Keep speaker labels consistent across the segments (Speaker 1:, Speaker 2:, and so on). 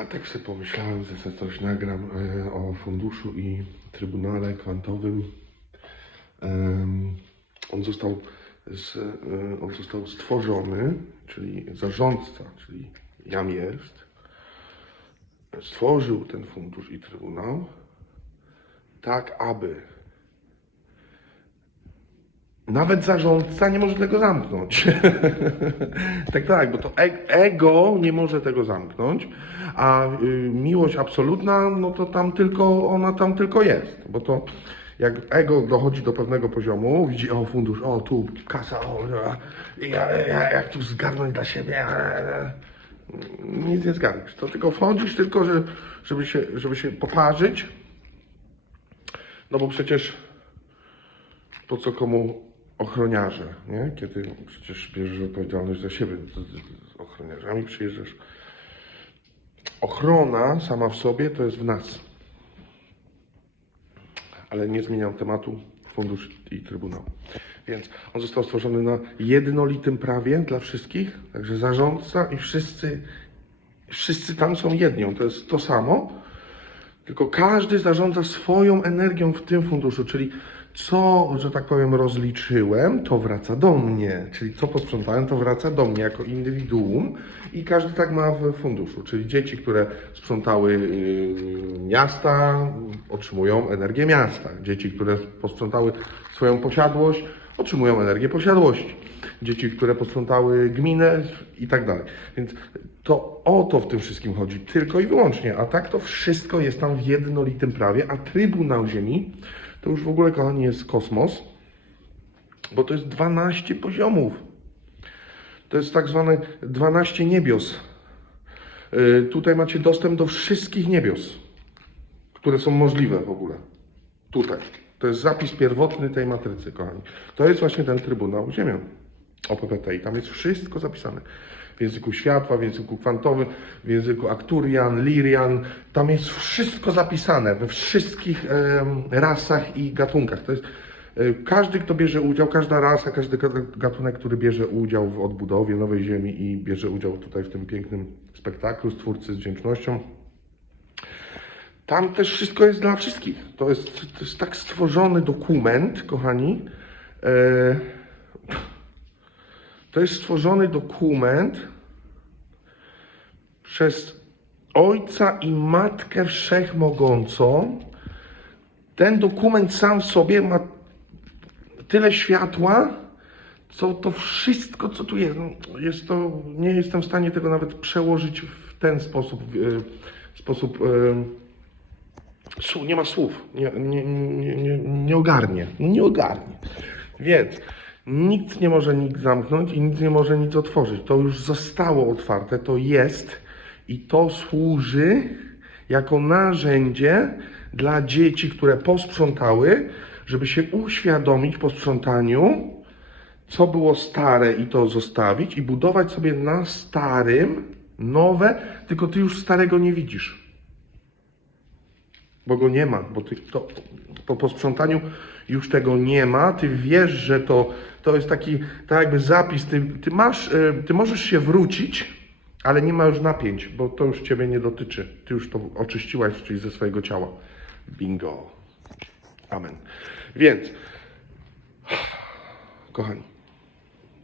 Speaker 1: A tak sobie pomyślałem, że coś nagram e, o funduszu i Trybunale Kwantowym. On, został z, e, on został stworzony, czyli zarządca, czyli jam jest, stworzył ten fundusz i Trybunał tak, aby nawet zarządca nie może tego zamknąć. tak, tak, bo to e- ego nie może tego zamknąć, a y, miłość absolutna, no to tam tylko, ona tam tylko jest, bo to jak ego dochodzi do pewnego poziomu, widzi, o fundusz, o tu kasa, o ja, ja, jak tu zgarnąć dla siebie, nic nie zgarniesz. To tylko wchodzisz tylko, że, żeby, się, żeby się poparzyć, no bo przecież po co komu ochroniarze, nie? Kiedy przecież bierzesz odpowiedzialność za siebie, z, ochroniarzami przyjeżdżasz. Ochrona sama w sobie to jest w nas. Ale nie zmieniam tematu fundusz i trybunał. Więc on został stworzony na jednolitym prawie dla wszystkich, także zarządca i wszyscy, wszyscy tam są jednią, to jest to samo, tylko każdy zarządza swoją energią w tym funduszu, czyli co, że tak powiem, rozliczyłem, to wraca do mnie. Czyli co posprzątałem, to wraca do mnie jako indywiduum i każdy tak ma w funduszu. Czyli dzieci, które sprzątały yy, miasta, otrzymują energię miasta. Dzieci, które posprzątały swoją posiadłość, otrzymują energię posiadłości. Dzieci, które posprzątały gminę i tak dalej. Więc to o to w tym wszystkim chodzi, tylko i wyłącznie. A tak to wszystko jest tam w jednolitym prawie, a Trybunał Ziemi to już w ogóle, kochani, jest kosmos, bo to jest 12 poziomów. To jest tak zwane 12 niebios. Yy, tutaj macie dostęp do wszystkich niebios, które są możliwe w ogóle. Tutaj. To jest zapis pierwotny tej matrycy, kochani. To jest właśnie ten Trybunał Ziemią o PPT i tam jest wszystko zapisane. W języku światła, w języku kwantowym, w języku Akturian, Lirian. Tam jest wszystko zapisane we wszystkich rasach i gatunkach. To jest e, każdy, kto bierze udział, każda rasa, każdy ga- gatunek, który bierze udział w odbudowie Nowej Ziemi i bierze udział tutaj w tym pięknym spektaklu Stwórcy z wdzięcznością. Tam też wszystko jest dla wszystkich. To jest, to jest tak stworzony dokument, kochani. E, to jest stworzony dokument przez Ojca i Matkę Wszechmogącą. Ten dokument sam w sobie ma tyle światła, co to wszystko, co tu jest. No, jest to, nie jestem w stanie tego nawet przełożyć w ten sposób. W sposób e, nie ma słów, nie, nie, nie, nie, nie ogarnie, nie ogarnie. Więc nikt nie może nic zamknąć i nic nie może nic otworzyć. To już zostało otwarte, to jest i to służy jako narzędzie dla dzieci, które posprzątały, żeby się uświadomić po sprzątaniu, co było stare i to zostawić i budować sobie na starym nowe, tylko ty już starego nie widzisz bo go nie ma, bo ty to, po posprzątaniu już tego nie ma, ty wiesz, że to, to jest taki tak jakby zapis, ty, ty masz, y, ty możesz się wrócić, ale nie ma już napięć, bo to już ciebie nie dotyczy, ty już to oczyściłaś, czyli ze swojego ciała. Bingo. Amen. Więc, kochani,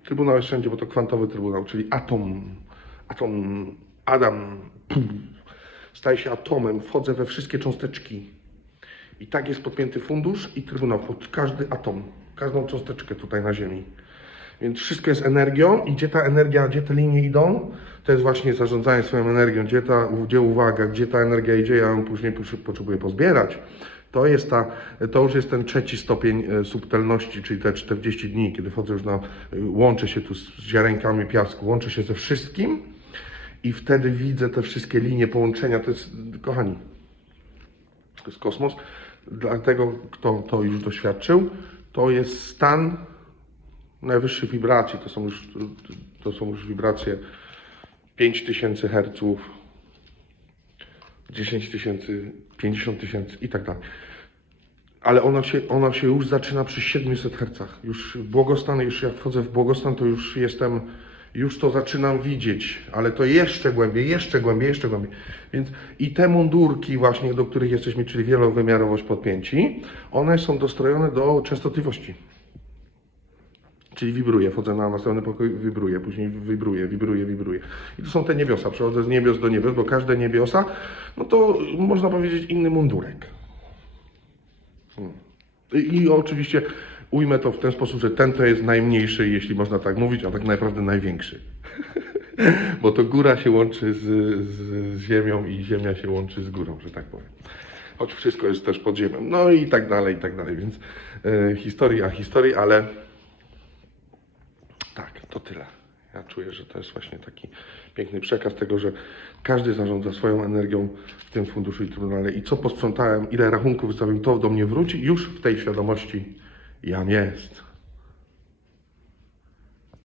Speaker 1: Trybunał jest wszędzie, bo to kwantowy trybunał, czyli atom, atom, Adam, staje się atomem, wchodzę we wszystkie cząsteczki. I tak jest podpięty fundusz i trybunał pod każdy atom, każdą cząsteczkę tutaj na Ziemi. Więc wszystko jest energią i gdzie ta energia, gdzie te linie idą, to jest właśnie zarządzanie swoją energią, gdzie ta, gdzie uwaga, gdzie ta energia idzie, ja ją później potrze- potrzebuję pozbierać. To jest ta, to już jest ten trzeci stopień e, subtelności, czyli te 40 dni, kiedy wchodzę już na, e, łączę się tu z ziarenkami piasku, łączę się ze wszystkim i wtedy widzę te wszystkie linie połączenia. To jest, kochani, to jest kosmos. Dlatego, kto to już doświadczył, to jest stan najwyższych wibracji. To są już, to są już wibracje 5000 Hz, 10 tysięcy, 50 tysięcy i tak dalej. Ale ona się, ona się już zaczyna przy 700 Hz. Już błogostan, już jak wchodzę w błogostan, to już jestem, Już to zaczynam widzieć, ale to jeszcze głębiej, jeszcze głębiej, jeszcze głębiej. Więc i te mundurki właśnie, do których jesteśmy, czyli wielowymiarowość podpięci, one są dostrojone do częstotliwości. Czyli wibruje, wchodzę na następny pokój, wibruje, później wibruje, wibruje, wibruje. I to są te niebiosa, przechodzę z niebios do niebios, bo każde niebiosa, no to można powiedzieć inny mundurek. Hmm. I, I oczywiście ujmę to w ten sposób, że ten to jest najmniejszy, jeśli można tak mówić, a tak naprawdę największy. bo to góra się łączy z, z, z ziemią i ziemia się łączy z górą, że tak powiem. Choć wszystko jest też pod ziemią. No i tak dalej, i tak dalej. Więc e, historii, a historii, ale tak, to tyle. Ja czuję, że to jest właśnie taki piękny przekaz tego, że każdy zarządza swoją energią w tym funduszu i trybunale. I co posprzątałem, ile rachunków wystawiłem, to do mnie wróci. Już w tej świadomości jam jest.